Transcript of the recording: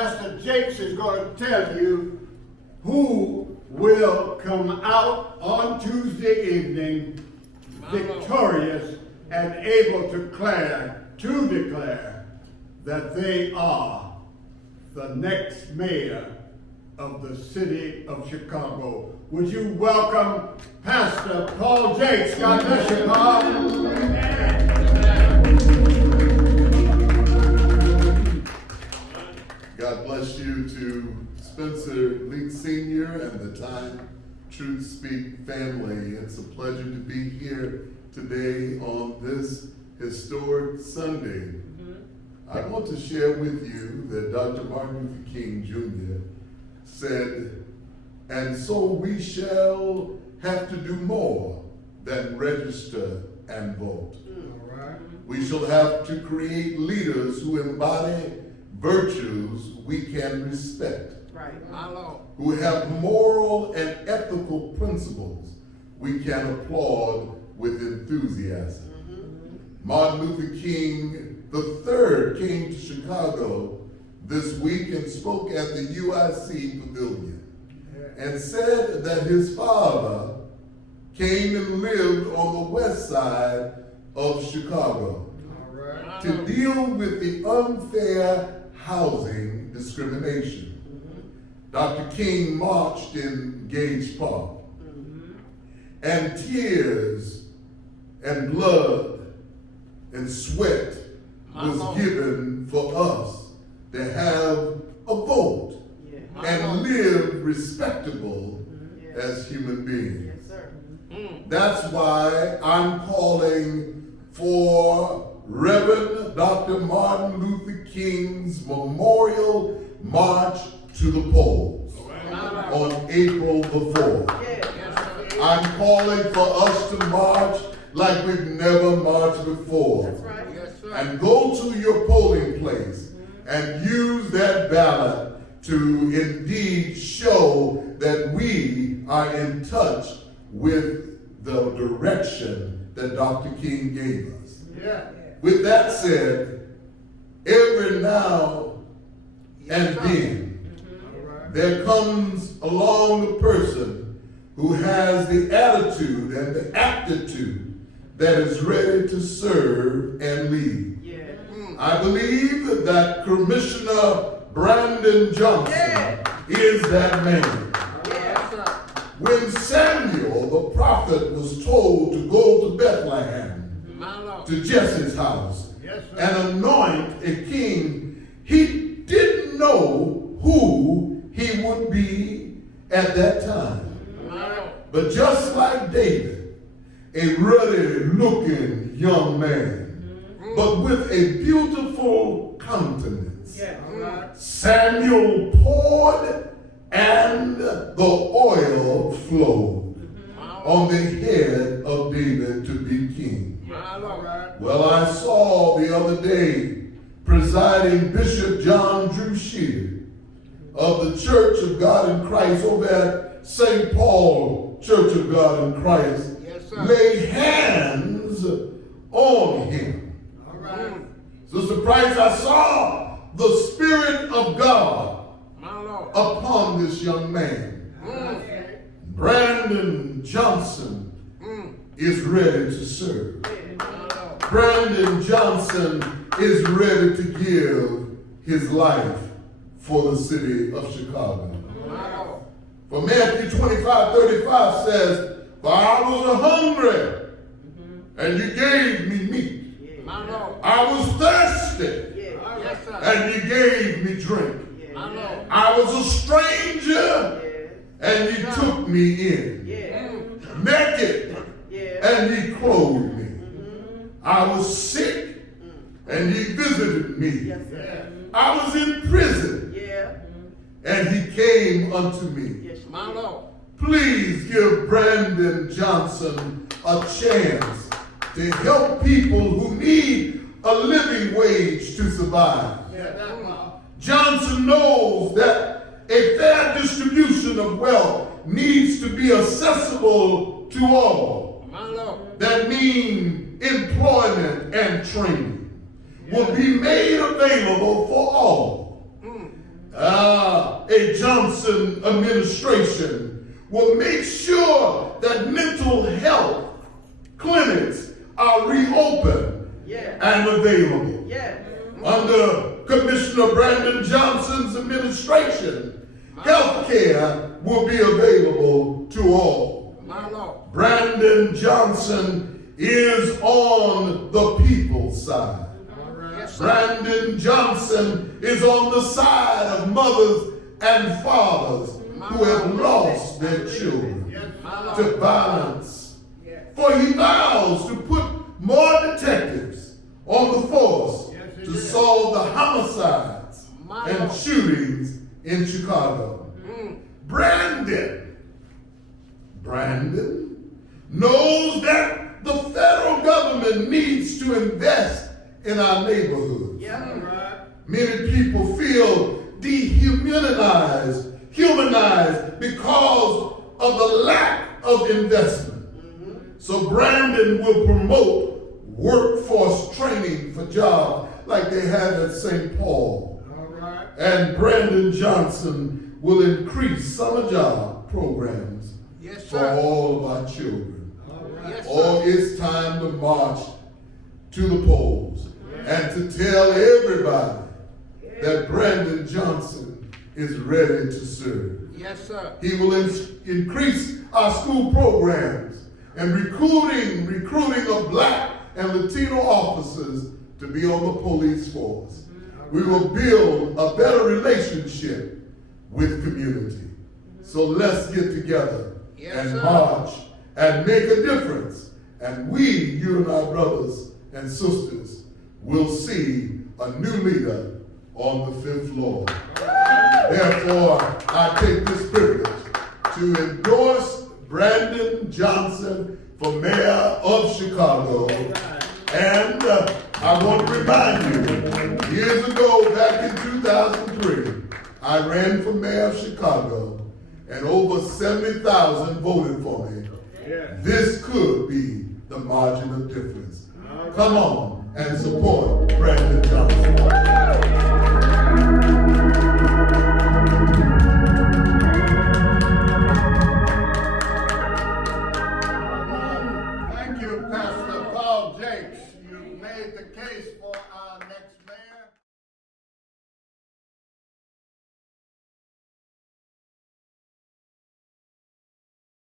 Pastor Jakes is going to tell you who will come out on Tuesday evening victorious and able to declare that they are the next mayor of the city of Chicago. Would you welcome Pastor Paul Jakes? God bless you, Paul. God bless you to Spencer Leak Sr. and the Time Truth Speak family. It's a pleasure to be here today on this historic Sunday. I want to share with you that Dr. Martin Luther King Jr. said, "And so we shall have to do more than register and vote. All right. We shall have to create leaders who embody virtues we can respect, who have moral and ethical principles we can applaud with enthusiasm." Martin Luther King III came to Chicago this week and spoke at the UIC Pavilion and said that his father came and lived on the west side of Chicago to deal with the unfair housing discrimination. Dr. King marched in Gage Park, and tears and blood and sweat was given for us to have a vote and live respectable as human beings. That's why I'm calling for Reverend Dr. Martin Luther King's Memorial March to the Polls on April the 4th. I'm calling for us to march like we've never marched before. And go to your polling place and use that ballot to indeed show that we are in touch with the direction that Dr. King gave us. With that said, every now and then there comes along a person who has the attitude and the aptitude that is ready to serve and lead. I believe that Commissioner Brandon Johnson is that man. When Samuel the prophet was told to go to Bethlehem, to Jesse's house, and anoint a king, he didn't know who he would be at that time. But just like David, a ruddy-looking young man, but with a beautiful countenance, Samuel poured and the oil flowed on the head of David to be king. Well, I saw the other day presiding Bishop John Drew Shear of the Church of God in Christ over at St. Paul Church of God in Christ lay hands on him. Sister Price, I saw the Spirit of God upon this young man. Brandon Johnson is ready to serve. Brandon Johnson is ready to give his life for the city of Chicago. For Matthew 25:35 says, "For I was hungry, and you gave me meat. I was thirsty, and you gave me drink. I was a stranger, and you took me in. Naked, and you clothed me. I was sick, and you visited me. I was in prison, and he came unto me." Please give Brandon Johnson a chance to help people who need a living wage to survive. Johnson knows that a fair distribution of wealth needs to be accessible to all. That means employment and training will be made available for all. a Johnson administration will make sure that mental health clinics are reopened and available. Under Commissioner Brandon Johnson's administration, health care will be available to all. Brandon Johnson is on the people's side. Brandon Johnson is on the side of mothers and fathers who have lost their children to violence. For he vows to put more detectives on the force to solve the homicides and shootings in Chicago. Brandon knows that the federal government needs to invest in our neighborhoods. Many people feel dehumanized because of the lack of investment. So Brandon will promote workforce training for jobs like they have at St. Paul. And Brandon Johnson will increase summer job programs for all of our children. It's time to march to the polls and to tell everybody that Brandon Johnson is ready to serve. He will increase our school programs and recruiting of black and Latino officers to be on the police force. We will build a better relationship with community. So let's get together and march and make a difference. And we, you and our brothers and sisters, will see a new leader on the 5th floor. Therefore, I take this privilege to endorse Brandon Johnson for mayor of Chicago. And I want to remind you, years ago, back in 2003, I ran for mayor of Chicago, and over 70,000 voted for me. This could be the margin of difference. Come on and support Brandon Johnson. Thank you, Pastor Paul Jakes. You made the case for our next